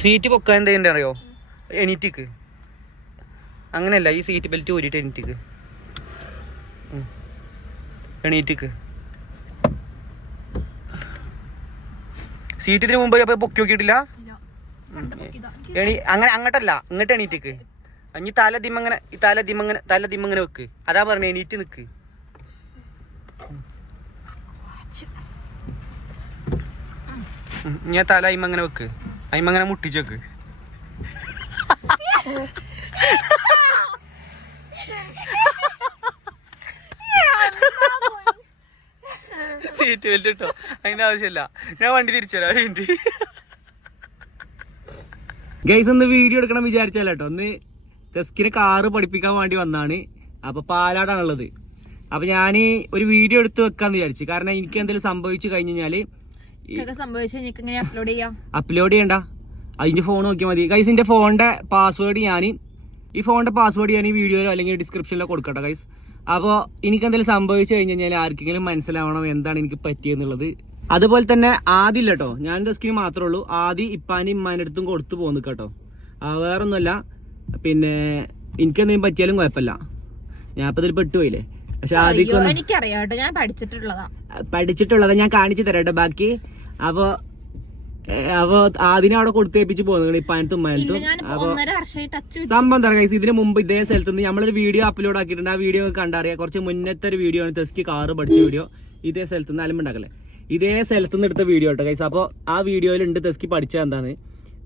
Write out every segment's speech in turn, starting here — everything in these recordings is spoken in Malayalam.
സീറ്റ് പൊക്കാൻ എന്തെങ്കിലും അറിയോ? എണീറ്റിക്ക്. അങ്ങനെയല്ല ഈ സീറ്റ് ബെൽറ്റ് ഊരിയിട്ട് എണീറ്റിക്ക്. ഉം. എണീറ്റിക്ക്. സീറ്റ് ഇതിന് മുമ്പ് അപ്പൊ പൊക്കി നോക്കിയിട്ടില്ല? എണീ അങ്ങനെ അങ്ങോട്ടല്ല ഇങ്ങോട്ട് എണീറ്റിക്ക്. ഇനി തല ദിമ്മങ്ങനെ തല ദിമ്മങ്ങനെ തല ദിമ്മങ്ങനെ വെക്ക്. അതാ പറഞ്ഞ എണീറ്റ് നിൽക്ക് ഞാൻ തല ഇമ്മങ്ങനെ വെക്ക്. അയിമങ്ങനെ അങ്ങനെ വെക്ക് സീറ്റ് ബെൽറ്റ് ഇട്ടോ അതിന്റെ ആവശ്യമില്ല ഞാൻ വണ്ടി തിരിച്ചു മിനിറ്റ് ഗൈസ് ഒന്ന് വീഡിയോ എടുക്കണം വിചാരിച്ചാലോ കേട്ടോ ഒന്ന് ടെസ്കിന് കാറ് പഠിപ്പിക്കാൻ വേണ്ടി വന്നാണ്. അപ്പൊ പാലാടാണുള്ളത്. അപ്പൊ ഞാൻ ഒരു വീഡിയോ എടുത്ത് വെക്കാന്ന് വിചാരിച്ചു. കാരണം എനിക്ക് എന്തെങ്കിലും സംഭവിച്ചു കഴിഞ്ഞു കഴിഞ്ഞാൽ അപ്ലോഡ് ചെയ്യാം. അപ്ലോഡ് ചെയ്യണ്ട. അതിന്റെ ഫോൺ നോക്കിയാൽ മതി. ഗൈസ് എന്റെ ഫോണിന്റെ പാസ്വേഡ് ഞാൻ ഈ ഫോണിന്റെ പാസ്വേഡ് ഞാൻ ഈ വീഡിയോയിലോ അല്ലെങ്കിൽ ഡിസ്ക്രിപ്ഷനിലോ കൊടുക്കട്ടെ ഗൈസ് അപ്പോൾ എനിക്ക് എന്തെങ്കിലും സംഭവിച്ചു കഴിഞ്ഞു കഴിഞ്ഞാൽ ആർക്കെങ്കിലും മനസ്സിലാവണം എന്താണ് എനിക്ക് പറ്റിയെന്നുള്ളത്. അതുപോലെ തന്നെ ആദ്യം കേട്ടോ ഞാൻ ദസ്കിന് മാത്രമേ ഉള്ളൂ. ആദ്യം ഇപ്പാനും ഇമ്മാന്റെ അടുത്തും കൊടുത്തു പോകുന്നു കേട്ടോ ആ വേറൊന്നുമല്ല. പിന്നെ എനിക്കെന്തെങ്കിലും പറ്റിയാലും കുഴപ്പമില്ല. ഞാൻ ഇപ്പൊ ഇതിൽ പെട്ടുപോയില്ലേ? പക്ഷെ ആദ്യം അയ്യോ എനിക്കറിയാം കേട്ടോ ഞാൻ പഠിച്ചിട്ടുള്ളതാ. പഠിച്ചിട്ടുള്ളത്. ഞാൻ കാണിച്ചു തരാം കേട്ടോ ബാക്കി അപ്പൊ അപ്പൊ ആദ്യം അവിടെ കൊടുത്തേപ്പിച്ച് പോകുന്നു ഈ പനത്തും മനത്തും അപ്പൊ സംഭവം ഗൈസ് ഇതിന് മുമ്പ് ഇതേ സ്ഥലത്ത് നിന്ന് നമ്മളൊരു വീഡിയോ അപ്ലോഡ് ആക്കിയിട്ടുണ്ട്. ആ വീഡിയോ കണ്ടറിയാം. കുറച്ച് മുന്നത്തെ ഒരു വീഡിയോ ആണ് തെസ്കി കാറ് പഠിച്ച വീഡിയോ ഇതേ സ്ഥലത്ത് നിന്ന് അലമ്പുണ്ടാക്കല്ലേ ഇതേ സ്ഥലത്ത് നിന്ന് എടുത്ത വീഡിയോ കേട്ടോ ഗൈസ് അപ്പോൾ ആ വീഡിയോയിലുണ്ട് തെസ്കി പഠിച്ചത് എന്താണ്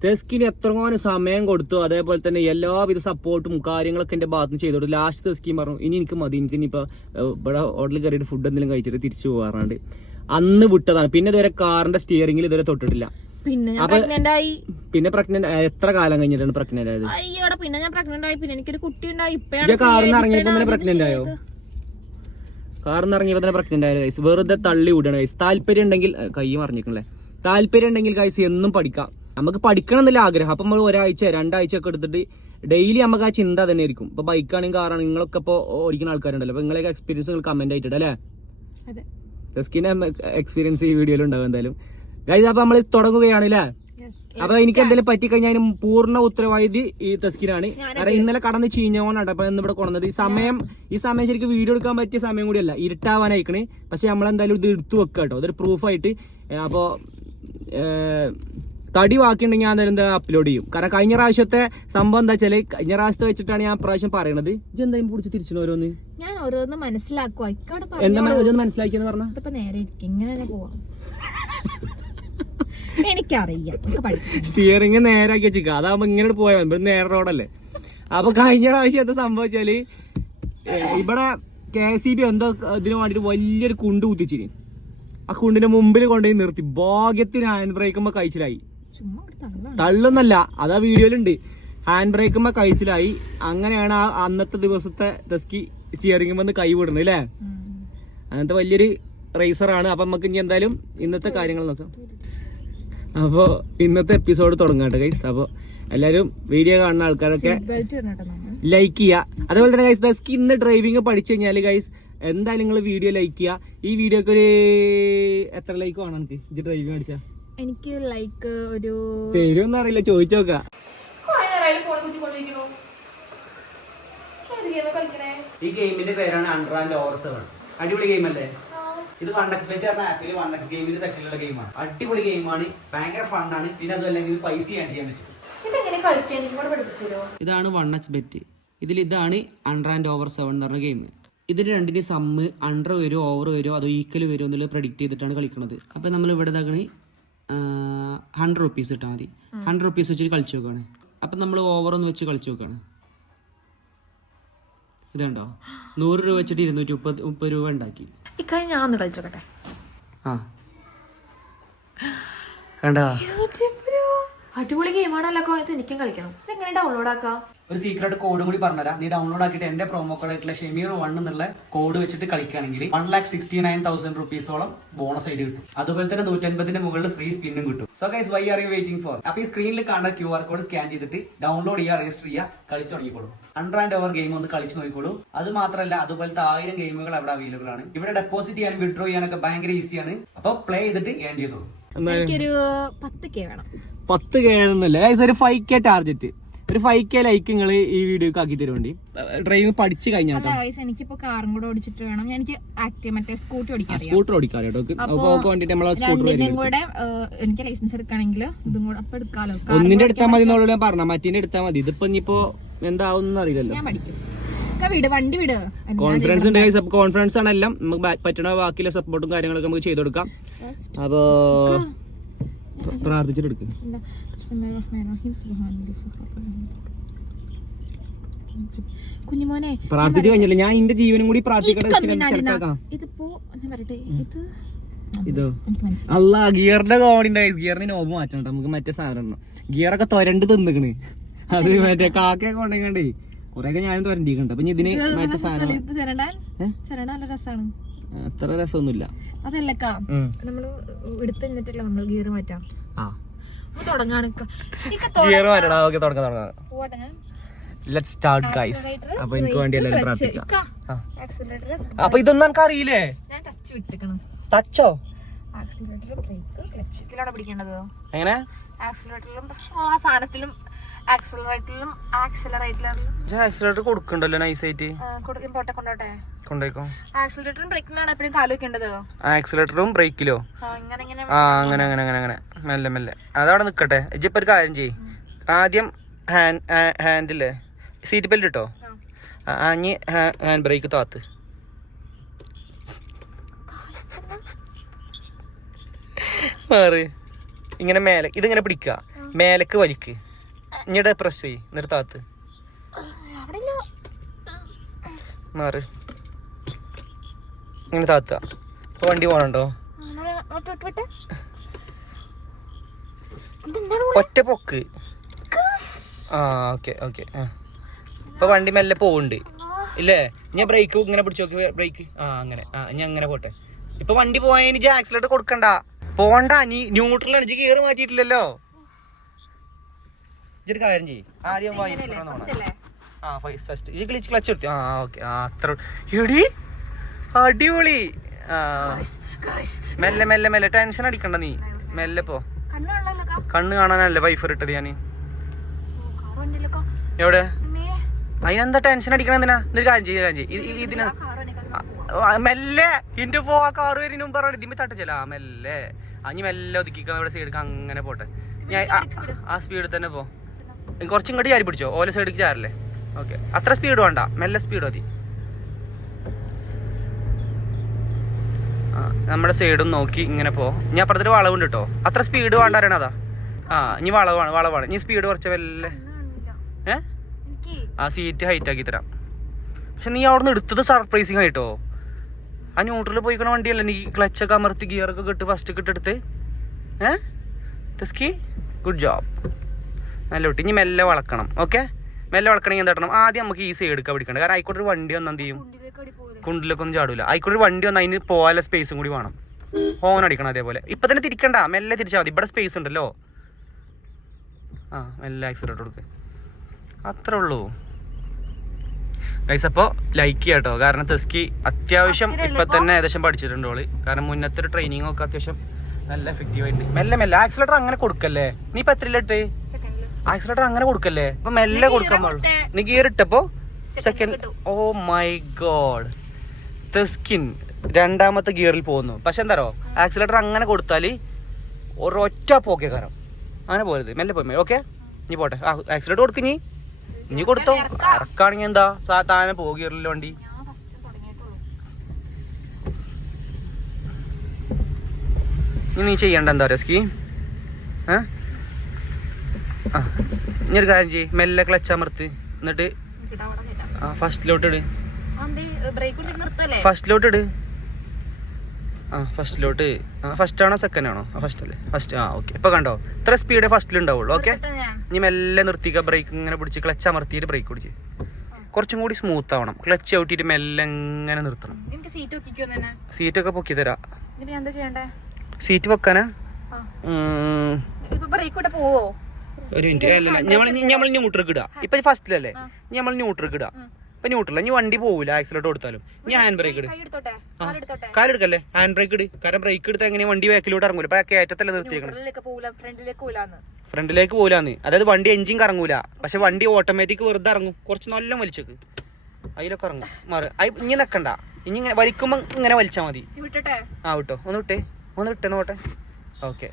തെസ്കിന് എത്രമാനം സമയം കൊടുത്തു. അതേപോലെ തന്നെ എല്ലാവിധ സപ്പോർട്ടും കാര്യങ്ങളൊക്കെ എന്റെ ഭാഗത്ത് നിന്ന് ചെയ്തോട്ടു ലാസ്റ്റ് തെസ്കി പറഞ്ഞു ഇനി എനിക്ക് മതി. എനിക്ക് ഇനിയിപ്പോ ഏഹ്, ഇവിടെ ഹോട്ടലിൽ കയറിയിട്ട് ഫുഡ് എന്തെങ്കിലും കഴിച്ചിട്ട് തിരിച്ചു പോകാറുണ്ട്. അന്ന് വിട്ടതാണ്. പിന്നെ ഇതുവരെ കാറിന്റെ സ്റ്റിയറിംഗിൽ ഇതുവരെ തൊട്ടിട്ടില്ല. പിന്നെ ഞാൻ പ്രഗ്നന്റ് ആയി. പിന്നെ പ്രഗ്നന്റ് എത്ര കാലം കഴിഞ്ഞിട്ടാണ് പ്രഗ്നന്റ് ആയത്? അയ്യോടെ പിന്നെ ഞാൻ പ്രഗ്നന്റ് ആയി. പിന്നെ എനിക്കൊരു കുട്ടി ഉണ്ടായി. ഇറങ്ങിയപ്പോ തന്നെ pregnant ആയോ? കാറിൽ നിന്ന് ഇറങ്ങിയപ്പോ തന്നെ പ്രഗ്നന്റ് ആയ ഗൈസ് വെറുതെ തള്ളി വിടണ ഗൈസ് താല്പര്യം ഉണ്ടെങ്കിൽ കൈ മറിഞ്ഞിക്കണല്ലേ താല്പര്യം ഉണ്ടെങ്കിൽ ഗൈസ് എന്നും പഠിക്കാം. നമുക്ക് പഠിക്കണം എന്നല്ല ആഗ്രഹം. അപ്പൊ നമ്മൾ ഒരാഴ്ച രണ്ടാഴ്ച ഒക്കെ എടുത്തിട്ട് ഡെയിലി നമുക്ക് ആ ചിന്ത തന്നെ ആയിരിക്കും. ഇപ്പൊ ബൈക്കാണെങ്കിൽ കാറാണെങ്കിൽ നിങ്ങളൊക്കെ ഇപ്പോൾ ഓടിക്കുന്ന ആൾക്കാരുണ്ടല്ലോ. അപ്പൊ നിങ്ങളൊക്കെ എക്സ്പീരിയൻസ് നിങ്ങൾ കമന്റ് ആയിട്ടുണ്ട് അല്ലേ? അതെ. ജസ്കിന്റെ എക്സ്പീരിയൻസ് ഈ വീഡിയോയിൽ ഉണ്ടാവും എന്തായാലും. ഗൈസ് അപ്പൊ നമ്മൾ തുടങ്ങുകയാണ് അല്ലേ. അപ്പൊ എനിക്ക് എന്തെങ്കിലും പറ്റിക്കഴിഞ്ഞാൽ പൂർണ ഉത്തരവാദി ഈ തസ്കിനാണ് കാരണം ഇന്നലെ കടന്ന് ചീഞ്ഞോണ്ടാണ് അപ്പൊ ഇന്ന് ഇവിടെ കൊണ്ടത് ഈ സമയം ഈ സമയം ശരിക്കും വീഡിയോ എടുക്കാൻ പറ്റിയ സമയം കൂടിയല്ല ഇരുട്ടാവാനായിക്കണ്. പക്ഷെ നമ്മളെന്തായാലും ഇത് എടുത്തു വെക്കുക കേട്ടോ അതൊരു പ്രൂഫായിട്ട് അപ്പോ തടി ബാക്കിയുണ്ടെങ്കിൽ ഞാൻ എന്തായാലും എന്താ അപ്ലോഡ് ചെയ്യും. കാരണം കഴിഞ്ഞ പ്രാവശ്യത്തെ സംഭവം എന്താ വെച്ചാൽ കഴിഞ്ഞ പ്രാവശ്യത്തെ വെച്ചിട്ടാണ് ഞാൻ പ്രാവശ്യം പറയണത്. ഇത് എന്തായാലും പിടിച്ച് തിരിച്ചു ഓരോന്ന്? ഞാൻ ഓരോന്ന് മനസ്സിലാക്കുക എന്താ മനസ്സിലാക്കിയെന്ന് ഇതിപ്പോ നേരെ ഇങ്ങനെ പോവാം. എനിക്കറിയാം സ്റ്റിയറിംഗ് നേരാക്കി വെച്ചിക്ക. അതാവുമ്പോ ഇങ്ങനെ പോയാൽ ഇവിടെ നേരെ റോഡല്ലേ. അപ്പൊ കഴിഞ്ഞ പ്രാവശ്യം എന്താ സംഭവിച്ചാൽ ഇവിടെ കെ സി ബി എന്തോ ഇതിന് വേണ്ടിട്ട് വലിയൊരു കുണ്ട് കുത്തിച്ചിരി ആ കുണ്ടിന്റെ മുമ്പിൽ കൊണ്ടുപോയി നിർത്തി. ഭാഗ്യത്തിന് ഹാൻഡ് ബ്രേക്കുമ്പോ കഴിച്ചിലായി. തള്ളൊന്നല്ല അതാ വീഡിയോയിലുണ്ട്. ഹാൻഡ് ബ്രേക്കുമ്പോ കഴിച്ചിലായി. അങ്ങനെയാണ് ആ അന്നത്തെ ദിവസത്തെ ഡെസ്കി സ്റ്റിയറിംഗ് വന്ന് കൈ വിടുന്നത് അല്ലേ? അങ്ങനത്തെ വലിയൊരു റേസറാണ് അപ്പൊ നമുക്ക് ഇനി എന്തായാലും ഇന്നത്തെ കാര്യങ്ങൾ നോക്കാം. അപ്പോ ഇന്നത്തെ എപ്പിസോഡ് തുടങ്ങട്ടെ ഗൈസ് അപ്പൊ എല്ലാരും വീഡിയോ കാണുന്ന ആൾക്കാരൊക്കെ. ലൈക്ക് ചെയ്യുക. അതേപോലെ തന്നെ ഗൈസ് ദസ്കി ഇന്ന് ഡ്രൈവിംഗ് പഠിച്ചു കഴിഞ്ഞാൽ ഗൈസ് എന്തായാലും നിങ്ങൾ വീഡിയോ ലൈക്ക് ചെയ്യുക. ഈ വീഡിയോക്ക് ഒരു എത്ര ലൈക്ക് വേണം എനിക്ക്? ഇത് ഡ്രൈവിംഗ് പഠിച്ചാ? എനിക്ക് ലൈക്ക് ഒരു പേരൊന്നും അറിയില്ല ചോദിച്ചു നോക്ക. ഫോൺ കുത്തിക്കൊണ്ടിരിക്കണു കളിക്കണേ? ഈ ഗെയിമിന്റെ പേരാണ് അണ്ടർ ആൻഡ് ഓവർ സെവൻ അടിപൊളി ഗെയിം അല്ലേ? ഇത് വൺ എക്സ് ബെറ്റ് പറഞ്ഞ ആപ്പിൽ വൺ എക്സ് ഗെയിമിന്റെ സെക്ഷനിലുള്ള ഗെയിമാണ് അടിപൊളി ഗെയിമാണ് ഭയങ്കര ഫണ്ണാണ് പിന്നെ അതുമല്ല ഇത് പൈസ ചെയ്യാൻ ചെയ്യാൻ പറ്റും. ഇതാണ് വൺ എക്സ് ബെറ്റ് ഇതിൽ ഇതാണ് അണ്ടർ ആൻഡ് ഓവർ സെവൻ എന്ന് പറഞ്ഞ ഗെയിം ഇതിന് രണ്ടിന് സമ്മ് അണ്ടർ വരുമോ ഓവർ വരുമോ അതോ ഈക്വൽ വരുമോ എന്നുള്ളത് പ്രഡിക്റ്റ് ചെയ്തിട്ടാണ് കളിക്കുന്നത് അപ്പം നമ്മൾ ഇവിടെ ഇതാക്കണി ഹൺഡ്രഡ് റുപ്പീസ് ഇട്ടാൽ മതി. ഹൺഡ്രഡ് റുപ്പീസ് വെച്ച് കളിച്ചു നോക്കുകയാണ് അപ്പം നമ്മൾ ഓവർ ഒന്ന് വെച്ച് കളിച്ചു നോക്കുകയാണ് ഇതുണ്ടോ നൂറ് രൂപ വെച്ചിട്ട് ഇരുന്നൂറ്റി മുപ്പത് മുപ്പത് രൂപ ഉണ്ടാക്കി. ഒന്ന് കളിച്ചോട്ടെ ആ. കണ്ടാ? അടിപൊളി ഗെയിമാണല്ലോ ഇത് എനിക്കും കളിക്കണം. ഇതെങ്ങനെ ഡൗൺലോഡ് ആക്കാം? ഒരു സീക്രട്ട് കോഡ് കൂടി പറഞ്ഞുതരാം. നീ ഡൗൺലോഡ് ആക്കിയിട്ട് എന്റെ പ്രൊമോ കോഡ് ആയിട്ടുള്ള ഷെമീർ വൺ എന്നുള്ള കോഡ് വെച്ചിട്ട് കളിക്കുകയാണെങ്കിൽ one lakh sixty nine thousand റുപ്പീസോളം bonus ആയിട്ട് കിട്ടും. അതുപോലെ തന്നെ നൂറ്റൻപതിന്റെ മുകളിൽ ഫ്രീ സ്പിന്നും കിട്ടും. So guys why are you waiting for അപ്പൊ ഈ സ്ക്രീനിൽ കാണുന്ന ക്യു ആർ കോഡ് സ്കാൻ ചെയ്തിട്ട് ഡൗൺലോഡ് ചെയ്യുക രജിസ്റ്റർ ചെയ്യുക കളിച്ചു തുടങ്ങിക്കോളൂ. അണ്ടർ ആൻഡ് ഓവർ ഗെയിം ഒന്ന് കളിച്ചു നോക്കിക്കോളൂ. അത് മാത്രമല്ല അതുപോലത്തെ ആയിരം ഗെയിമുകൾ അവിടെ അവൈലബിൾ ആണ്. ഇവിടെ ഡെപ്പോസിറ്റ് ചെയ്യാനും വിഡ്രോ ചെയ്യാനൊക്കെ ഭയങ്കര ഈസിയാണ് അപ്പൊ പ്ലേ ചെയ്തിട്ട് ഏൺ ചെയ്തോളൂ. പത്ത് കെ വേണം. പത്ത് കെ ഒരു ഫൈവ് കെ ടാർജറ്റ് ഒരു ഫൈവ് കെ ലൈക്ക് നിങ്ങൾ ഈ വീഡിയോക്ക് ആക്കി തരുവേണ്ടി? ഡ്രൈവിംഗ് പഠിച്ചു കഴിഞ്ഞാൽ എനിക്കിപ്പോ കാറും കൂടെ ഓടിച്ചിട്ട് വേണം. ഞാൻ എനിക്ക് ആക്റ്റീവ് മറ്റേ സ്കൂട്ടി ഓടിക്കാൻ സ്കൂട്ടർ ഓടിക്കാൻ വേണ്ടിട്ട് നമ്മളെ സ്കൂട്ടർ കൂടെ എനിക്ക് ലൈസൻസ് ഇതും കൂടെ അപ്പൊ എടുക്കാലോ. ഒന്നിന്റെ എടുത്താൽ മതി എന്നുള്ളത് ഞാൻ പറഞ്ഞ. മറ്റേ എടുത്താൽ മതി. ഇതിപ്പോ ഇനിയിപ്പോ എന്താവും അറിയില്ലല്ലോ. ഞാൻ പഠിക്കും. കോൺഫിഡൻസ് ഉണ്ട് ഗൈസ് അപ്പൊ കോൺഫിഡൻസ് ആണ് എല്ലാം. നമുക്ക് പറ്റണ ബാക്കിയുള്ള സപ്പോർട്ടും കാര്യങ്ങളൊക്കെ നമുക്ക് ചെയ്തു കൊടുക്കാം. അപ്പോ പ്രാർത്ഥിച്ചിട്ടെടുക്കും കുഞ്ഞുമോനെ പ്രാർത്ഥിച്ചു കഴിഞ്ഞില്ല. ഞാൻ എന്റെ ജീവനും കൂടി പ്രാർത്ഥിക്കട്ടെ. ഇതിപ്പോ ഞാൻ പറയട്ടെ? ഇത് ഇതോ അല്ല ഗിയറിന്റെ കോമഡി ഉണ്ടായി ഗിയറിന് നോബ് മാറ്റണം നമുക്ക് മറ്റേ സാധനം. ഗിയറൊക്കെ തൊരണ്ട് തിന്നിക്കണ്. അത് മറ്റേ കാക്കയൊക്കെ കൊണ്ടെങ്കണ്ടേ കൊറേയൊക്കെ ഞാനും തൊരണ്ടിക്കണ്ട് അപ്പൊ ഇതിന് മറ്റേ സാധനം അത്ര രസമൊന്നുമില്ല. അതല്ലക്കാ നമ്മൾ എടുത്ത് കഴിഞ്ഞിട്ടല്ല നമ്മൾ ഗിയർ മാറ്റാം? ആ. അപ്പൊ എനിക്ക് വേണ്ടി എല്ലാവരും പ്രാർത്ഥിക്കാം. അപ്പൊ ഇതൊന്നും എനിക്ക് അറിയില്ലേ? ഞാൻ ടച്ച് വിട്ടിക്കണം. തച്ചോ ആക്സിലേറ്ററിലും ബ്രേക്ക് ക്ലച്ച് ഇതിലാണ് പിടിക്കേണ്ടത്? എങ്ങനെ? ആക്സിലേറ്ററിലും ആ സാധനത്തിലും ആക്സിലറേറ്ററിലും ആക്സിലറേറ്ററിലും ആക്സിലേറ്റർ കൊടുക്കണ്ടല്ലോ നൈസായിട്ട് കൊടുക്കും പോട്ടെ കൊണ്ടോട്ടെ. കൊണ്ടേക്കോ ആക്സിലേറ്ററും ബ്രേക്കിലാണ് എപ്പോഴും കാൽ വെക്കേണ്ടത്. ആക്സിലേറ്ററും ബ്രേക്കിലോ അങ്ങനെ അങ്ങനെ അങ്ങനെ അങ്ങനെ. മെല്ലെ മെല്ലെ. അതവിടെ നിക്കട്ടെ. ഇജ്ജിപ്പോ ഒരു കാര്യം ചെയ്യ്. ആദ്യം ഹാൻഡ് ഹാൻഡില്ലേ സീറ്റ് ബെൽറ്റ് ഇട്ടോ? ആ. അഞ്ഞ് ഹാൻഡ് ബ്രേക്ക് താത്ത്. മാറി. ഇങ്ങനെ മേലെ ഇതിങ്ങനെ പിടിക്കുക മേലേക്ക് വലിക്ക്. ഇഞ്ഞിടെ പ്രസ് ചെയ് എന്നിട്ട് താത്ത്. മാറ്. ഇങ്ങനെ താത്ത. ഇപ്പൊ വണ്ടി പോണുണ്ടോ? ഒറ്റ പൊക്ക്. ആ ഓക്കെ ഓക്കെ ആ. ഇപ്പൊ വണ്ടി മെല്ലെ പോകുന്നുണ്ട് ഇല്ലേ? ഞാൻ ബ്രേക്ക് ഇങ്ങനെ പിടിച്ചു നോക്കി. ബ്രേക്ക്. ആ അങ്ങനെ. ആ ഞാൻ അങ്ങനെ പോട്ടെ. ഇപ്പൊ വണ്ടി പോയാൽ ഇനി ആക്സിലേറ്റർ കൊടുക്കണ്ട. പോണ്ട നീ ന്യൂട്രൽ അടിച്ച് ഗിയർ മാറ്റിയിട്ടില്ലല്ലോ. ഇജ്ജൊരു കാര്യം ചെയ്യ്. ആദ്യം വൈഫ് ആ ഫസ്റ്റ് ഫസ്റ്റ് ഈ ക്ലിച്ച് ക്ലച്ച് എടുത്തു ആ ഓക്കെ ആ അത്ര എടി അടിപൊളി. ആ മെല്ലെ മെല്ലെ മെല്ലെ. ടെൻഷൻ അടിക്കണ്ട നീ. മെല്ലെ പോ. കണ്ണ് കാണാനല്ലോ വൈഫർ ഇട്ടത് ഞാൻ എവിടെ? അതിനെന്താ ടെൻഷൻ അടിക്കണം എന്തിനാ? എന്നൊരു കാര്യം ചെയ്യുക കാര്യം ചെയ്യ്. ഇതിന് മെല്ലെ. ഇന്റെ പോ ആ കാറ് വരുന്ന മുമ്പ് പറഞ്ഞു ഇതിമ്മ തട്ടച്ചല്ല ആ മെല്ലെ. അഞ്ഞ് മെല്ലെ ഒതുക്കിക്കാൻ ഇവിടെ സൈഡ് അങ്ങനെ പോട്ടെ. ഞാൻ ആ സ്പീഡിൽ തന്നെ പോ. കുറച്ചും ഇങ്ങോട്ട് ചാരി പിടിച്ചോ. ഓല സൈഡിലേക്ക് ചാരല്ലേ? ഓക്കെ അത്ര സ്പീഡ് വേണ്ട. മെല്ലെ സ്പീഡ് മതി. നമ്മുടെ സൈഡും നോക്കി ഇങ്ങനെ പോ. ഞാൻ അപ്പുറത്തൊരു വളവുണ്ട് കേട്ടോ അത്ര സ്പീഡ് വേണ്ട അറിയണതാ ആ ഇനി വളവാണ് വളവാണ്. ഇനി സ്പീഡ് കുറച്ച് വല്ലേ ഏ? ആ സീറ്റ് ഹൈറ്റ് ആക്കി തരാം. പക്ഷെ നീ അവിടെ നിന്ന് എടുത്തത് സർപ്രൈസിങ് ആയിട്ടോ. ആ ന്യൂട്രൽ പോയിക്കണ വണ്ടിയല്ലേ നീ ക്ലച്ചൊക്കെ അമർത്തി ഗിയറൊക്കെ കിട്ട് ഫസ്റ്റ് കിട്ടെടുത്ത് ഏ? തെസ്കി ഗുഡ് ജോബ് നല്ല വിട്ട് ഇനി മെല്ലെ വളക്കണം. ഓക്കെ മെല്ലെ വളക്കണമെങ്കിൽ എന്താ ആദ്യം നമുക്ക് ഈ സൈഡ് എടുക്കാൻ പിടിക്കണം. കാരണം ആയിക്കോട്ടെ ഒരു വണ്ടി വന്നാൽ എന്ത് ചെയ്യും? കുണ്ടിലേക്ക് ഒന്നും ചാടൂല. ആയിക്കോട്ടെ ഒരു വണ്ടി വന്നാൽ അതിന് പോകാനുള്ള സ്പേസും കൂടി വേണം. ഹോൺ അടിക്കണം അതേപോലെ. ഇപ്പൊ തന്നെ തിരിക്കണ്ട. മെല്ലെ തിരിച്ചാൽ മതി. ഇവിടെ സ്പേസ് ഉണ്ടല്ലോ. ആ മെല്ലെ ആക്സിഡന്റ് കൊടുക്ക്. അത്രേ ഉള്ളൂ. ഗൈസ് അപ്പോൾ ലൈക്ക് ചെയ്യാം കേട്ടോ കാരണം തെസ്കി അത്യാവശ്യം ഇപ്പൊ? തന്നെ ഏകദേശം പഠിച്ചിട്ടുണ്ട് ഓൾ. കാരണം മുന്നത്തെ ഒരു ട്രെയിനിങ് ഒക്കെ അത്യാവശ്യം നല്ല എഫക്റ്റീവ് ആയിട്ട്. മെല്ലെ മെല്ലെ. ആക്സിലേറ്റർ അങ്ങനെ കൊടുക്കല്ലേ? നീ ഇപ്പൊ എത്ര ൽ. ആക്സിലേറ്റർ അങ്ങനെ കൊടുക്കല്ലേ? അപ്പൊ മെല്ലെ കൊടുക്കാൻ പാടുള്ളൂ. നീ ഗിയർ ഇട്ടപ്പോ സെക്കൻഡ് ഓ മൈ ഗോഡ് തെസ്കിൻ രണ്ടാമത്തെ ഗിയറിൽ പോകുന്നു. പക്ഷെ എന്താറോ ആക്സിലേറ്റർ അങ്ങനെ കൊടുത്താൽ ഒരൊറ്റ പോക്കെ കാരണം അങ്ങനെ പോരുത്. മെല്ലെ പോയി ഓക്കെ നീ പോട്ടെ. ആ ആക്സിലേറ്റർ കൊടുക്ക് നീ നീ കൊടുത്തോ. ഇറക്കാണെങ്കിൽ എന്താ? താനെ പോ ഗിയറിൽ വണ്ടി. നീ ചെയ്യണ്ട എന്താ പറയുക സ്കീ ആ ആ ഇനി ഒരു കാര്യം ചെയ്യ്. മെല്ലെ ക്ലച്ച് അമർത്ത്. എന്നിട്ട് ആ ഫസ്റ്റിലോട്ട് ഇട്? ഫസ്റ്റിലോട്ട് ഇട്. ആ ഫസ്റ്റിലോട്ട് ആ ഫസ്റ്റ് ആണോ സെക്കൻഡ് ആണോ? ആ ഫസ്റ്റ് അല്ലേ? ഫസ്റ്റ് ആ ഓക്കെ ഇപ്പൊ കണ്ടോ? ഇത്ര സ്പീഡ് ഫസ്റ്റിൽ ഉണ്ടാവുള്ളൂ ഓക്കെ ഇനി മെല്ലെ നിർത്തിക്കുക ബ്രേക്ക് ഇങ്ങനെ പിടിച്ച് ക്ലച്ച് അമർത്തിയിട്ട് ബ്രേക്ക് പിടിച്ച്. കുറച്ചും കൂടി സ്മൂത്ത് ആവണം. ക്ലച്ച് ഔട്ടിട്ട് മെല്ലെ ഇങ്ങനെ നിർത്തണം. സീറ്റ് ഒക്കെ പൊക്കി തരാ. സീറ്റ് പൊക്കാനാ? ബ്രേക്ക് പോവോ? ഒരു മിനിറ്റ് അല്ലല്ല ഞമ്മൾ ഞമ്മൾ ന്യൂട്രക്ക് ഇടുക ഇപ്പൊ ഫസ്റ്റിലല്ലേ ഞമ്മൾ ന്യൂട്രക്ക് ഇടുക. ഇപ്പൊ ന്യൂട്രൽ ഇനി വണ്ടി പോവില്ല ആക്സിലോട്ട് കൊടുത്താലും. നീ ഹാൻഡ് ബ്രേക്ക് ഇട്. കാലെടുക്കല്ലേ ഹാൻഡ് ബ്രേക്ക് ഇട്. കാരണം ബ്രേക്ക് എടുത്ത് എങ്ങനെ വണ്ടി ബാക്കിലോട്ട് ഇറങ്ങൂല? ഇപ്പൊ കയറ്റത്തല്ലേ നിർത്തിയേക്കണം? ഫ്രണ്ടിലേക്ക് പോലാന്ന് അതായത് വണ്ടി എഞ്ചിൻ കറങ്ങൂല. പക്ഷെ വണ്ടി ഓട്ടോമാറ്റിക് വെറുതെ ഇറങ്ങും. കുറച്ച് നല്ല വലിച്ചേക്ക്. അതിലൊക്കെ ഇറങ്ങും. മാറി. ഇനി നിക്കണ്ട. ഇനി ഇങ്ങനെ വലിക്കുമ്പോ ഇങ്ങനെ വലിച്ചാ മതി. ആ വിട്ടോ. ഒന്ന് വിട്ടേ. ഒന്ന് വിട്ടേ നോട്ടെ ഓക്കെ.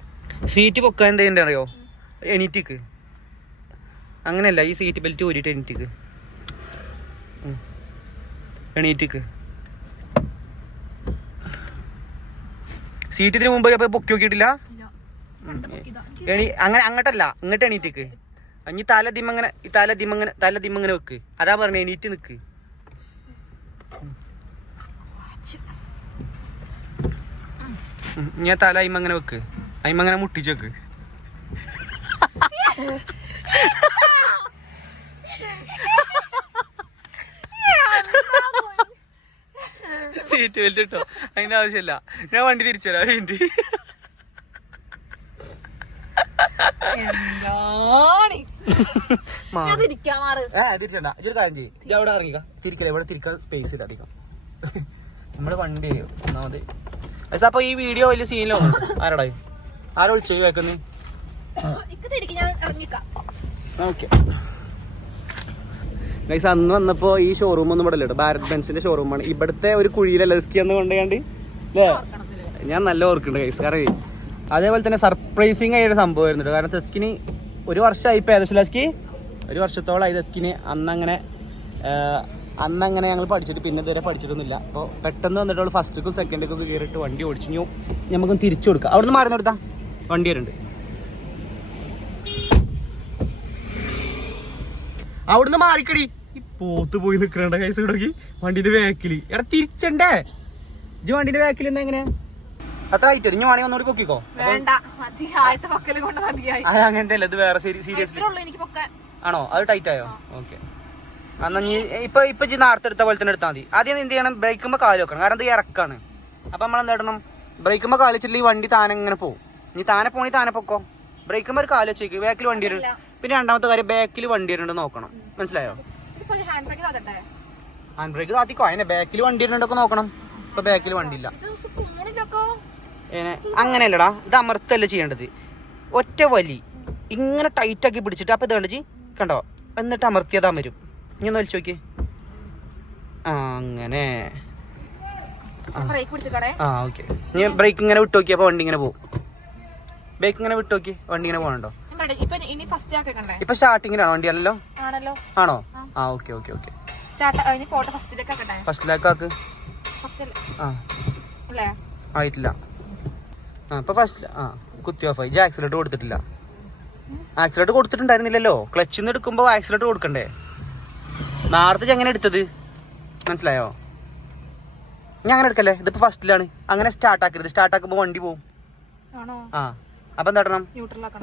സീറ്റ് പൊക്കാൻ എന്തെങ്കിലും അറിയോ? എണീറ്റിക്ക്. അങ്ങനെയല്ല ഈ സീറ്റ് ബെൽറ്റ് ഊരിയിട്ട് എണീറ്റിക്ക്. എണീറ്റിക്ക്. സീറ്റ് ഇതിന് മുമ്പ് അപ്പൊ പൊക്കി നോക്കിയിട്ടില്ല? എണീ അങ്ങനെ അങ്ങോട്ടല്ല ഇങ്ങോട്ട് എണീറ്റിക്ക്. ഇനി തല ദിമ്മങ്ങനെ തല ദിമ്മങ്ങനെ തല ദിമ്മങ്ങനെ വെക്ക്. അതാ പറഞ്ഞ എണീറ്റ് നിക്ക്. ഉം, ഞാൻ തല അയിമങ്ങനെ വെക്ക്. അയിമങ്ങനെ മുട്ടിച്ച് വെക്ക്. സീറ്റ് ബെൽറ്റ് ഇട്ടോ. അതിന്റെ ആവശ്യമില്ല. ഞാൻ വണ്ടി തിരിച്ചു തരാം വേണ്ടി തിരിച്ചണ്ട ഇതൊരു കാര്യം ചെയ്യും. അവിടെ ഇറങ്ങിക്ക. തിരിക്കല ഇവിടെ തിരിക്കാൻ സ്പേസ് ഇല്ല അധികം. നമ്മൾ വണ്ടി ഒന്നാമത് അപ്പൊ ഈ വീഡിയോ വലിയ സീനിലോ ആരോടായി ആരോ വിളിച്ചു വെക്കുന്നേ ഗൈസ് അന്ന് വന്നപ്പോ ഈ ഷോറൂം ഒന്നും ഇവിടെ കേട്ടോ. ഭാരത് ബെൻസിന്റെ ഷോറൂമാണ് ഇവിടുത്തെ ഒരു കുഴിയിലല്ല ലസ്കി എന്ന് കൊണ്ടുകൊണ്ട് ഞാൻ നല്ല ഓർക്കുന്നുണ്ട് ഗൈസ് കാരണം അതേപോലെ തന്നെ സർപ്രൈസിങ് ആയൊരു കേട്ടോ. കാരണം തെസ്കിന് ഒരു വർഷമായി ഇപ്പൊ ഏകദേശം ലസ്കി ഒരു വർഷത്തോളമായി തെസ്കിന്. അന്നങ്ങനെ അന്നങ്ങനെ ഞങ്ങൾ പഠിച്ചിട്ട് പിന്നെ ഇതുവരെ പഠിച്ചിട്ടൊന്നുമില്ല. അപ്പോൾ പെട്ടെന്ന് വന്നിട്ട് ഫസ്റ്റ് സെക്കൻഡിക്കും ഒക്കെ കയറിയിട്ട് വണ്ടി ഓടിച്ചു. നമുക്കൊന്ന് തിരിച്ചു കൊടുക്കാം. അവിടുന്ന് മാറി നിർത്താം വണ്ടി വരുന്നുണ്ട്. അവിടുന്ന് മാറിക്കടി. ഈ പോത്ത് പോയി നിക്കണ്ട കൈസ് കിടക്കി വണ്ടിന്റെ ബാക്കിൽ എടാ തിരിച്ചണ്ടേ? ഇജ് വണ്ടിന്റെ ബാക്കിൽ നിന്ന് എങ്ങനെ? അത്ര ആയിട്ട്? ഇനി വേണേ ഒന്നുകൂടി പൊക്കിക്കോ? അങ്ങനത്തെ അല്ല ഇത് വേറെ സീരിയസ്ലി ഇത്രേ ഉള്ളൂ എനിക്ക് പൊക്കാൻ. ആണോ? അത് ടൈറ്റ് ആയോ? ഓക്കെ എന്നാ നീ ഇപ്പൊ ഇപ്പൊ ഇജ്ജ് നേരത്തെ എടുത്ത പോലെ തന്നെ എടുത്താൽ മതി. ആദ്യം എന്ത് ചെയ്യണം? ബ്രേക്കുമ്പോ കാൽ വെക്കണം. കാരണം ഇത് ഇറക്കാണ്. അപ്പൊ നമ്മൾ എന്താ ഇടണം? ബ്രേക്കുമ്പോ കാൽ വെച്ചിട്ടില്ല ഈ വണ്ടി താനെ ഇങ്ങനെ പോകും നീ താനെ പോണി താനെ പൊക്കോ. ബ്രേക്കുമ്പോ ഒരു കാൽ വെച്ചേക്ക്. ബാക്കിൽ വണ്ടി പിന്നെ രണ്ടാമത്തെ കാര്യം ബാക്കിൽ വണ്ടി വരുന്നുണ്ട് നോക്കണം. മനസ്സിലായോ? ഹാൻഡ് ബ്രേക്ക് താത്തിക്കോ അതിനെ ബാക്കിൽ വണ്ടി വരുന്നുണ്ടൊക്കെ നോക്കണം. ഇപ്പൊ ബാക്കിൽ വണ്ടി ഇല്ല അങ്ങനെയല്ലടാ. ഇത് അമർത്തല്ല ചെയ്യേണ്ടത്. ഒറ്റ വലി. ഇങ്ങനെ ടൈറ്റ് ആക്കി പിടിച്ചിട്ട് അപ്പൊ ഇത് വേണ്ടി കണ്ടോ? എന്നിട്ട് അമർത്തിയതാ വരും. ഇനി ഒന്ന് വലിച്ചു നോക്കി ആ. അങ്ങനെ ആ ഓക്കെ. ഇനി ബ്രേക്ക് ഇങ്ങനെ വിട്ടു നോക്കി അപ്പൊ വണ്ടി ഇങ്ങനെ പോകും ബ്രേക്ക് ഇങ്ങനെ വിട്ടു നോക്കി വണ്ടി ഇങ്ങനെ ഞാൻ പറയട്ടെ, ഇപ്പൊ സ്റ്റാർട്ടിങ്ങിനാണോ വണ്ടി അല്ലല്ലോ ആണോ? ആ. ഓക്കെ ഓക്കെ ഓക്കെ ഫസ്റ്റിലേക്ക് ആക്ക്. ആ. ആയിട്ടില്ല. ആ ഇപ്പൊ ഫസ്റ്റ് ആ കുത്തി ഓഫ് ആയി. ആക്സിലേറ്റ് കൊടുത്തിട്ടില്ല. ആക്സിലേറ്റ് കൊടുത്തിട്ടുണ്ടായിരുന്നില്ലല്ലോ? ക്ലച്ചിൽ നിന്ന് എടുക്കുമ്പോൾ ആക്സിലേറ്റ് കൊടുക്കണ്ടേ? നേരത്തെ എങ്ങനെ എടുത്തത്? മനസ്സിലായോ? ഞാൻ അങ്ങനെ എടുക്കല്ലേ? ഇതിപ്പോ ഫസ്റ്റിലാണ് അങ്ങനെ സ്റ്റാർട്ട് ആക്കരുത്. സ്റ്റാർട്ട് ആക്കുമ്പോൾ വണ്ടി പോവും. ആ. അപ്പൊ എന്താ ഇടണം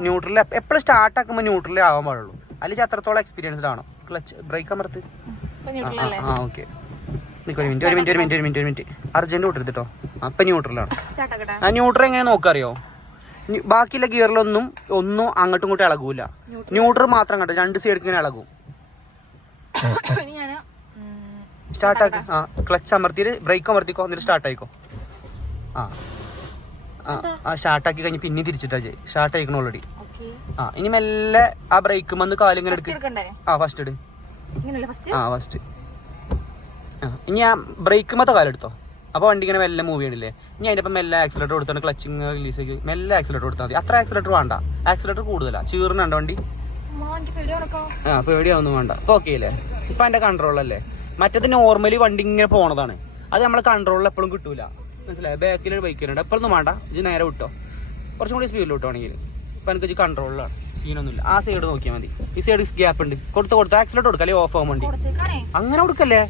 ന്യൂട്രൽ എപ്പോഴും സ്റ്റാർട്ട് ആക്കുമ്പോൾ ന്യൂട്രലേ ആവാൻ പാടുള്ളൂ. അല്ലെങ്കിൽ അത്രത്തോളം എക്സ്പീരിയൻസ്ഡ് ആണോ? ക്ലച്ച് ബ്രേക്ക് അമർത്ത് ആ, ഓക്കെ നിൽക്കും മിനിറ്റ് ഒരു മിനിറ്റ് ഒരു മിനിറ്റ് ഒരു മിനിറ്റ് ഒരു മിനിറ്റ് അർജന്റ് വിട്ടരുത് അപ്പൊ ന്യൂട്രലാണ് ആ ന്യൂട്രൽ എങ്ങനെ നോക്കറിയോ? ബാക്കിയുള്ള ഗിയറിലൊന്നും ഒന്നും അങ്ങോട്ടും ഇങ്ങോട്ടും ഇളകൂല. ന്യൂട്രൽ മാത്രം കണ്ടോ രണ്ട് സൈഡിൽ ഇങ്ങനെ ഇളകും. ഇനി ഞാൻ സ്റ്റാർട്ട് ആക്കി. ആ ക്ലച്ച് അമർത്തിയിട്ട് ബ്രേക്ക് അമർത്തിക്കോ എന്നിട്ട് സ്റ്റാർട്ട് ആയിക്കോ. ആ. ആ ആക്കി കഴിഞ്ഞ് പിന്നെ തിരിച്ചിട്ടാ ചെയ്യും. ഷാർട്ട് ആയിക്കണം ഓൾറെഡി ആ ഇനി മെല്ലെ ആ ബ്രേക്ക് വന്ന് കാലിങ്ങനെ എടുക്ക്. ആ ഫസ്റ്റ് ഇട്. ആ ഫസ്റ്റ് ആ ഇനി ആ ബ്രേക്ക് മത്ത കാലെടുത്തോ. അപ്പോൾ വണ്ടി ഇങ്ങനെ മെല്ലെ മൂവ് ചെയ്യണില്ലേ? ഇനി അതിന്റെ മെല്ലെ ആക്സിലേറ്റർ കൊടുത്താണ് ക്ലച്ചിങ് റിലീസ് ആക്കി മെല്ലെ ആക്സിലേറ്റർ കൊടുത്താൽ മതി. അത്ര ആക്സിലേറ്റർ വേണ്ട. ആക്സിലേറ്റർ കൂടുതലാണ് ചീറിനുണ്ട് വണ്ടി ആ പേടിയാവൊന്നും വേണ്ട. ഇപ്പോൾ ഓക്കെ അല്ലേ? ഇപ്പം എന്റെ കൺട്രോളല്ലേ മറ്റത് നോർമലി വണ്ടി ഇങ്ങനെ പോണതാണ്. അത് നമ്മളെ കൺട്രോളിൽ എപ്പോഴും കിട്ടൂല. മനസ്സിലായോ? ബാക്കിലൊരു ബൈക്ക് വരുന്നുണ്ട് എപ്പോഴൊന്നും വേണ്ട. ഇത് നേരെ വിട്ടോ. കുറച്ചും കൂടി സ്പീഡിൽ വിട്ടുവാണെങ്കിൽ ഇപ്പം എനിക്ക് കൺട്രോളിലാണ് സീനൊന്നുമില്ല. ആ സൈഡ് നോക്കിയാൽ മതി. ഈ സൈഡ് ഗ്യാപ്പ് ഉണ്ട്. കൊടുത്ത് കൊടുത്ത് ആക്സിലേറ്റർ കൊടുക്കല്ലേ അല്ലെങ്കിൽ ഓഫ് ആവാൻ വേണ്ടി. അങ്ങനെ കൊടുക്കല്ലേ?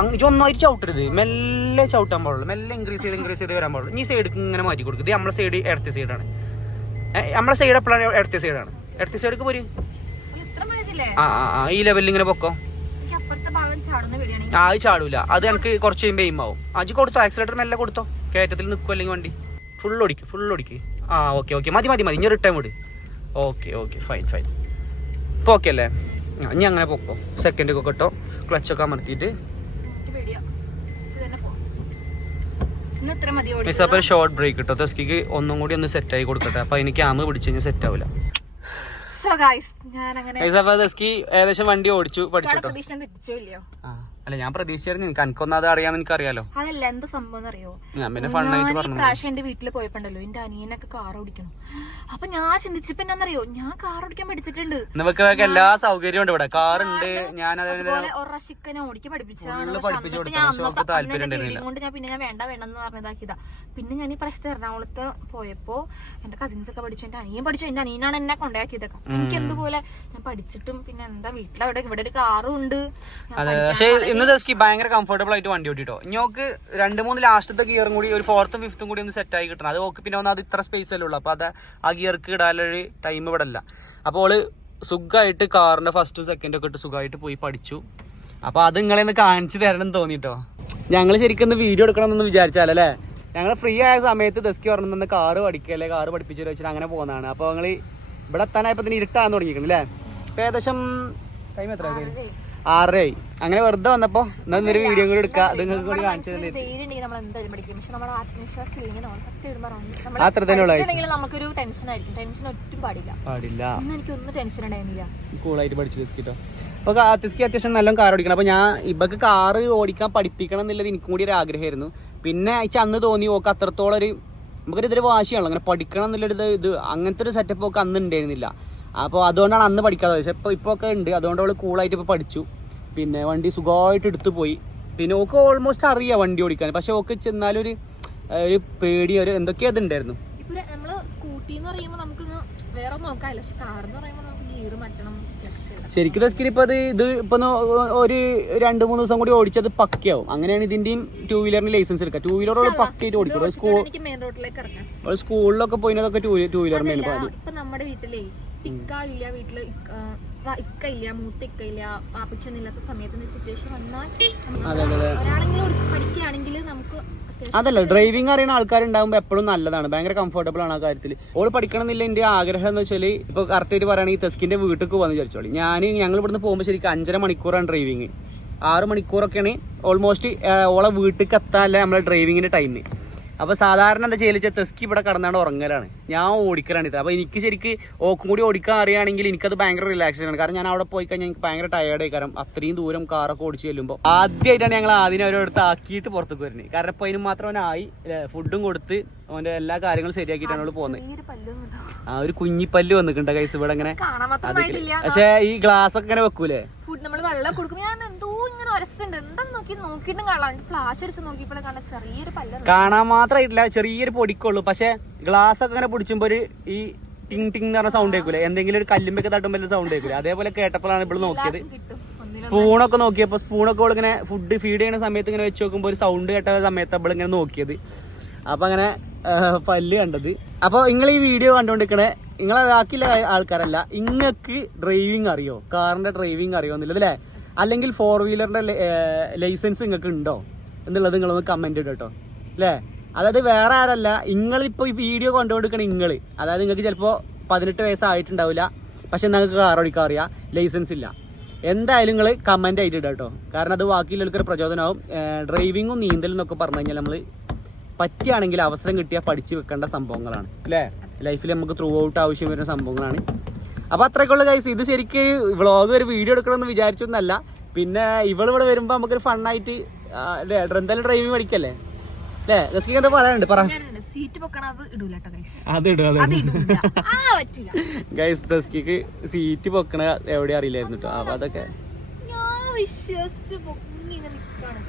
അങ്ങ് ഒന്നായിട്ട് ചവിട്ടരുത്. മെല്ലെ ചവിട്ടാൻ പാടുള്ളൂ. മെല്ലെ ഇൻക്രീസ് ചെയ്ത് ഇൻക്രീസ് ചെയ്ത് വരാൻ പാടുള്ളൂ. ഈ സൈഡ് ഇങ്ങനെ മാറ്റി കൊടുക്കും. ഇത് നമ്മളെ സൈഡ് ഇടത്തെ സൈഡാണ് നമ്മളെ സൈഡ് എപ്പോഴാണ് ഇടത്തെ സൈഡാണ് ഇടത്തെ സൈഡിലേക്ക് പോര്. ആ ആ ഈ ലെവലിൽ ഇങ്ങനെ പൊക്കോ? ആ അത് ചാടൂല. അത് എനിക്ക് കുറച്ച് കഴിയുമ്പോൾ എയിം ആവും. അജ് കൊടുത്തോ ആക്സിലേറ്റർ മെല്ലെ കൊടുത്തോ. കയറ്റത്തിൽ നിൽക്കും അല്ലെങ്കിൽ വണ്ടി? ഫുൾ ഓടിക്ക് ഫുൾ ഓടിക്ക്. ആ ഓക്കെ ഓക്കെ മതി മതി മതി. ഇനി റിട്ടേൺ വിട്. ഓക്കെ ഓക്കെ ഫൈൻ ഫൈൻ ഇപ്പോൾ ഓക്കെ അല്ലേ? ഇനി അങ്ങനെ പൊക്കോ. സെക്കൻഡ് ഒക്കെ കിട്ടോ. ക്ലച്ചൊക്കെ അമർത്തിയിട്ട്. അമർത്തിട്ട് ഒരു ഷോർട്ട് ബ്രേക്ക് കിട്ടോ തെസ്കിക്ക് ഒന്നും കൂടി ഒന്ന് സെറ്റ് ആയി കൊടുക്കട്ടെ. അപ്പൊ അതിന് ക്യാമ് പിടിച്ച് കഴിഞ്ഞാൽ സെറ്റ് ആവില്ല സോ ഗൈസ് ഞാൻ അങ്ങനെ ഏകദേശം വണ്ടി ഓടിച്ചു പഠിച്ചു പ്രതീക്ഷ തെറ്റിച്ചോ ഇല്ലയോ ആ. അല്ല ഞാൻ പ്രതീക്ഷിച്ചായിരുന്നു. എനിക്ക് എനിക്കൊന്നും അത് അറിയാമെന്ന് എനിക്കറിയാലോ. അതല്ല എന്താ സംഭവം അറിയോ ഞാൻ പിന്നെ ഫണ്ണായിട്ട് പറഞ്ഞു. പ്രാവശ്യം എന്റെ വീട്ടിൽ പോയപ്പോണ്ടല്ലോ എന്റെ അനിയനൊക്കെ കാർ ഓടിക്കണം അപ്പൊ ഞാൻ ചിന്തിച്ചപ്പോ അറിയോ ഞാൻ കാർ ഓടിക്കാൻ പഠിച്ചിട്ടുണ്ട്. നമുക്ക് എല്ലാ സൗകര്യവും ഉണ്ട് ഇവിടെ. കാർ ഉണ്ട്. ഞാൻ ഒറശിക്കനെ ഓടിക്കാൻ പഠിപ്പിച്ചതാണ്. കൊണ്ട് ഞാൻ പിന്നെ ഞാൻ വേണ്ട വേണ്ട വേണ്ടെന്ന് പറഞ്ഞതാക്കിയതാ. പിന്നെ ഞാൻ ഈ പ്രശ്നത്തെ എറണാകുളത്ത് പോയപ്പോ എന്റെ കസിൻസ് ഒക്കെ പഠിച്ചു എന്റെ അനിയൻ പഠിച്ചു എന്റെ അനിയനാണ് എന്നെ കൊണ്ടാക്കിയതൊക്കെ എനിക്ക് എന്തുപോലെ? ഞാൻ പഠിച്ചിട്ടും പിന്നെ എന്താ വീട്ടിലവിടെ ഇവിടെ ഒരു കാറും ഉണ്ട്. പക്ഷേ ഇന്ന് ദസ്കി ഭയങ്കര കംഫർട്ടബിൾ ആയിട്ട് വണ്ടി ഓട്ടിട്ടോ ഇഞ്ഞോക്ക് രണ്ട് മൂന്ന് ലാസ്റ്റത്തെ ഗിയറും കൂടി ഒരു ഫോർത്തും ഫിഫ്ത്തും കൂടി ഒന്ന് സെറ്റ് ആയി കിട്ടണം. അത് ഓക്ക് പിന്നെ ഒന്ന് അത് ഇത്ര സ്പേസ് അല്ലേ ഉള്ളൂ. അപ്പോൾ അത് ആ ഗിയർക്ക് ഇടാനൊരു ടൈം ഇവിടെ അല്ല. അപ്പോൾ സുഖമായിട്ട് കാറിന്റെ ഫസ്റ്റും സെക്കൻഡും ഒക്കെ ഇട്ട് സുഖമായിട്ട് പോയി പഠിച്ചു. അപ്പോൾ അത് നിങ്ങളെ ഒന്ന് കാണിച്ചു തരണം എന്ന് തോന്നിട്ടോ. ഞങ്ങൾ ശരിക്കും ഒന്ന് വീഡിയോ എടുക്കണം എന്നൊന്നും വിചാരിച്ചാലല്ലേ ഞങ്ങൾ ഫ്രീ ആയ സമയത്ത് ദസ്കി പറഞ്ഞു കാറ് പഠിക്കല്ലേ കാറ് പഠിപ്പിച്ചു വെച്ചിട്ട് അങ്ങനെ പോകുന്നതാണ് അപ്പോൾ ഞങ്ങൾ ഇവിടെ എത്താനായപ്പോൾ തന്നെ ഇരുട്ടാന്ന് തുടങ്ങിയിരിക്കുന്നു അല്ലേ? ഏകദേശം ടൈം എത്ര ആറരയായി. അങ്ങനെ വെറുതെ വന്നപ്പോ എന്നാ ഇന്നൊരു വീഡിയോ കൂടി എടുക്കാം. അത് നിങ്ങൾക്ക് കൂടി കാണിച്ചു അത്ര തന്നെ ഉള്ളൂ guys. നമുക്കൊരു ടെൻഷൻ ആയിരിക്കും. ടെൻഷൻ ഒട്ടും പാടില്ല. കൂളായിട്ട് പഠിച്ചു ദിസ്കിട്ടോ അപ്പൊ കാത്തിസ്ക്ക് അത്യാവശ്യം നല്ല കാർ ഓടിക്കണം. അപ്പൊ ഞാൻ ഇവക്ക് കാറ് ഓടിക്കാൻ പഠിപ്പിക്കണം എന്നുള്ളത് എനിക്കും കൂടി ഒരു ആഗ്രഹമായിരുന്നു. പിന്നെ അയച്ച അന്ന് തോന്നി ഓക്ക് അത്രത്തോളം ഒരു നമുക്കൊരു ഇതൊരു വാശിയാണല്ലോ. അങ്ങനെ പഠിക്കണം എന്നുള്ളൊരു ഇത് ഇത് അങ്ങനത്തെ ഒരു സെറ്റപ്പ് ഒക്കെ അന്ന് ഉണ്ടായിരുന്നില്ല. അപ്പോൾ അതുകൊണ്ടാണ് അന്ന് പഠിക്കാതെ പക്ഷെ ഇപ്പോൾ ഇപ്പോൾ ഒക്കെ ഉണ്ട്. അതുകൊണ്ട് അവൾ കൂളായിട്ട് ഇപ്പോൾ പഠിച്ചു. പിന്നെ വണ്ടി സുഖമായിട്ട് എടുത്തു പോയി. പിന്നെ ഓക്ക് ഓൾമോസ്റ്റ് അറിയാം വണ്ടി ഓടിക്കാൻ. പക്ഷേ ഓക്ക് ചെന്നാലൊരു ഒരു പേടി ഒരു എന്തൊക്കെയോ അതുണ്ടായിരുന്നു ശരിക്കും ദസ്കിന് ഇപ്പൊ അത് ഇത് ഇപ്പൊ ഒരു രണ്ട് മൂന്ന് ദിവസം കൂടി ഓടിച്ചത് പക്കയാവും. അങ്ങനെയാണ് ഇതിന്റെയും ടൂ വീലറിന് ലൈസൻസ് എടുക്കുക. ടൂ വീലറോട് പക്കയായിട്ട് ഓടിക്കും. സ്കൂളിലൊക്കെ പോയിട്ടൊക്കെ ടൂ വീലറിന്റെ വീലറിന് നമ്മുടെ വീട്ടിലേ ഇക്ക ഇല്ല വീട്ടിൽ ഇക്ക- ഇല്ല മൂത്ത ഇക്ക ഇല്ല പാപ്പച്ചൊന്നും ഇല്ലാത്ത സമയത്ത് സിറ്റുവേഷൻ വന്നാൽ. ഒരാളെങ്കിലും പഠിക്കുകയാണെങ്കിൽ നമുക്ക് അതല്ല ഡ്രൈവിംഗ് അറിയുന്ന ആൾക്കാരുണ്ടാകുമ്പോൾ എപ്പോഴും നല്ലതാണ്. ഭയങ്കര കംഫർട്ടബിൾ ആണ് ആ കാര്യത്തിൽ ഓൾ പഠിക്കണം എന്നില്ല എന്റെ ആഗ്രഹം എന്ന് വെച്ചാൽ ഇപ്പൊ കറക്റ്റ് ആയിട്ട് പറയുകയാണെങ്കിൽ തെസ്കിന്റെ വീട്ടിലേക്ക് പോകാൻ വിചാരിച്ചോളി. ഞാൻ ഞങ്ങൾ ഇവിടുന്ന് പോകുമ്പോൾ ശരിക്കും അഞ്ചര മണിക്കൂറാണ് ഡ്രൈവിങ് ആറ് മണിക്കൂറൊക്കെയാണ് ഓൾമോസ്റ്റ് ഓളെ വീട്ടിലേക്ക് എത്താല്ലേ നമ്മളെ ഡ്രൈവിങ്ങിന്റെ ടൈം അപ്പൊ സാധാരണ എന്താ ചെയ്യൽ? വെച്ചാൽ തെസ്കി ഇവിടെ കടന്നാണ് ഉറങ്ങലാണ്. ഞാൻ ഓടിക്കലാണ് ഇത്. അപ്പൊ എനിക്ക് ശരിക്ക് ഓക്കും കൂടി ഓടിക്കാൻ അറിയുകയാണെങ്കിൽ എനിക്കത് ഭയങ്കര റിലാക്സേഷൻ ആണ്. കാരണം ഞാൻ അവിടെ പോയി കഴിഞ്ഞാൽ എനിക്ക് ഭയങ്കര ടയേർഡ് ആയി. കാരണം അത്രയും ദൂരം കാറൊക്കെ ഓടിച്ച് ചെല്ലുമ്പോൾ ആദ്യമായിട്ടാണ് ഞങ്ങൾ ആദ്യം അവരോട് ആക്കിയിട്ട് പുറത്തേക്ക് വരുന്നത്. കാരണം ഇപ്പൊ അതിന് മാത്രം അവനായി. ഫുഡും കൊടുത്ത് അവന്റെ എല്ലാ കാര്യങ്ങളും ശരിയാക്കിയിട്ടാണ് അവൾ പോകുന്നത് ആ ഒരു കുഞ്ഞിപ്പല്ല് വന്നിട്ടുണ്ട് കൈസ് ഇവിടെ അങ്ങനെ പക്ഷേ ഈ ഗ്ലാസ് ഒക്കെ ഇങ്ങനെ വെക്കൂലേ? നമ്മൾ വെള്ളം കൊടുക്കുമ്പോൾ ഞാൻ എന്തോ ഇങ്ങനെ ഒരസുണ്ട്. എന്താ നോക്കി നോക്കിയിട്ടും കാണാം. ഫ്ലാഷ് അടിച്ച് നോക്കിയപ്പോഴും കാണാൻ ചെറിയൊരു പല്ല കാണാൻ മാത്രമായിട്ടില്ല. ചെറിയൊരു പൊടിക്കുള്ളൂ. പക്ഷെ ഗ്ലാസ് ഒക്കെ ഇങ്ങനെ പൊടിച്ചുമ്പോ ഒരു ഈ ടിങ് ടിങ് എന്ന് പറഞ്ഞ സൗണ്ട് കേൾക്കൂലേ? എന്തെങ്കിലും ഒരു കല്ലുമ്പൊക്കെ തട്ടുമ്പോൾ സൗണ്ട് കേൾക്കൂലേ? അതേപോലെ കേട്ടപ്പോഴാണ് ഇപ്പോൾ നോക്കിയത്. സ്പൂണൊക്കെ നോക്കിയപ്പോ സ്പൂണൊക്കെ ഇങ്ങനെ ഫുഡ് ഫീഡ് ചെയ്യുന്ന സമയത്ത് ഇങ്ങനെ വെച്ച് നോക്കുമ്പോൾ ഒരു സൗണ്ട് കേട്ട സമയത്ത് അവൾ ഇങ്ങനെ നോക്കിയത്. അപ്പൊ അങ്ങനെ പല്ല് കണ്ടത്. അപ്പൊ നിങ്ങൾ ഈ വീഡിയോ കണ്ടുകൊണ്ടിരിക്കണേ നിങ്ങളെ ബാക്കിയുള്ള ആൾക്കാരല്ല. ഇങ്ങക്ക് ഡ്രൈവിംഗ് അറിയോ? കാറിന്റെ ഡ്രൈവിംഗ് അറിയോ എന്നുള്ളത് അല്ലേ? അല്ലെങ്കിൽ ഫോർ വീലറിന്റെ ലൈസൻസ് നിങ്ങൾക്ക് ഉണ്ടോ? എന്നുള്ളത് നിങ്ങൾ ഒന്ന് കമന്റ് ഇടും കേട്ടോ അല്ലേ? അതായത് വേറെ ആരല്ല. നിങ്ങളിപ്പോ ഈ വീഡിയോ കൊണ്ടുകൊടുക്കണ നിങ്ങൾ അതായത് നിങ്ങൾക്ക് ചിലപ്പോ പതിനെട്ട് വയസ്സായിട്ടുണ്ടാവില്ല പക്ഷെ നിങ്ങൾക്ക് കാർ ഓടിക്കാൻ അറിയാം. ലൈസൻസ് ഇല്ല. എന്തായാലും നിങ്ങൾ കമന്റ് ആയിട്ട് ഇടാം കേട്ടോ കാരണം അത് ബാക്കിയുള്ളവർക്ക് ഒരു പ്രചോദനമാവും. ഡ്രൈവിങ്ങും നീന്തലും എന്നൊക്കെ പറഞ്ഞു കഴിഞ്ഞാൽ നമ്മൾ പറ്റുകയാണെങ്കിൽ അവസരം കിട്ടിയാൽ പഠിച്ചു വെക്കേണ്ട സംഭവങ്ങളാണ്. അല്ലേ? ലൈഫിൽ നമുക്ക് ത്രൂ ഔട്ട് ആവശ്യം വരുന്ന സംഭവങ്ങളാണ്. അപ്പോൾ അത്രയ്ക്കുള്ള കൈസ് ഇത് ശരിക്കും വ്ളോഗ് ഒരു വീഡിയോ എടുക്കണമെന്ന് വിചാരിച്ചൊന്നല്ല. പിന്നെ ഇവളിവിടെ വരുമ്പോൾ വരുമ്പോ നമുക്കൊരു ഫണ്ണായിട്ട് അല്ലേ? എന്തായാലും ഡ്രൈവിംഗ് പഠിക്കല്ലേ അല്ലേ? ജസ്റ്റിക്ക് എന്താ പറയാനുണ്ട് പറ. സീറ്റ് പൊക്കണ അത് അത് ഇടും അത് ഇടൂല. ആ പറ്റില്ല. ഗൈസ് ദസ്കിക്ക് സീറ്റ് പൊക്കണ എവിടെ അറിയില്ലായിരുന്നു കേട്ടോ അപ്പൊ അതൊക്കെ. ഞാൻ വിശ്വസിച്ച് പൊങ്ങി ഇങ്ങനെ നിൽക്കാണ്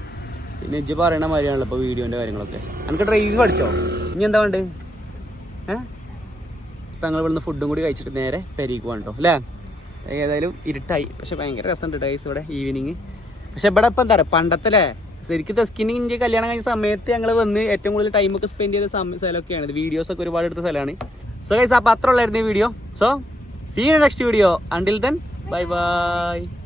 പിന്നെ ഇജ്ജ് പറയണ മാതിരിയാണല്ലോ ഇപ്പൊ വീഡിയോന്റെ കാര്യങ്ങളൊക്കെ. എനിക്ക് ഡ്രൈവിംഗ് പഠിച്ചോ? ഇനി എന്താ വേണ്ടേ? ഏഹ് ഇപ്പൊ ഇവിടുന്ന് ഫുഡും കൂടി കഴിച്ചിട്ട് നേരെ പെരീക്ക് പോകാൻ കേട്ടോ അല്ലേ? ഏതായാലും ഇരുട്ടായി. പക്ഷെ ഭയങ്കര രസമുണ്ട് ടൈസ് ഇവിടെ ഈവനിങ് പക്ഷെ ഇവിടെ ഇപ്പം എന്താ പറയുക പണ്ടത്തല്ലേ ശരിക്കും തെസ്കിന് ഇഞ്ചി കല്യാണം കഴിഞ്ഞ സമയത്ത് ഞങ്ങൾ വന്ന് ഏറ്റവും കൂടുതൽ ടൈമൊക്കെ സ്പെൻഡ് ചെയ്ത സ്ഥലമൊക്കെയാണ്. വീഡിയോസ് ഒക്കെ ഒരുപാട് എടുത്ത സ്ഥലമാണ്. സോ ഗൈസ് അപ്പോൾ അത്ര ഉള്ളായിരുന്നു ഈ video so see next video until then bye bye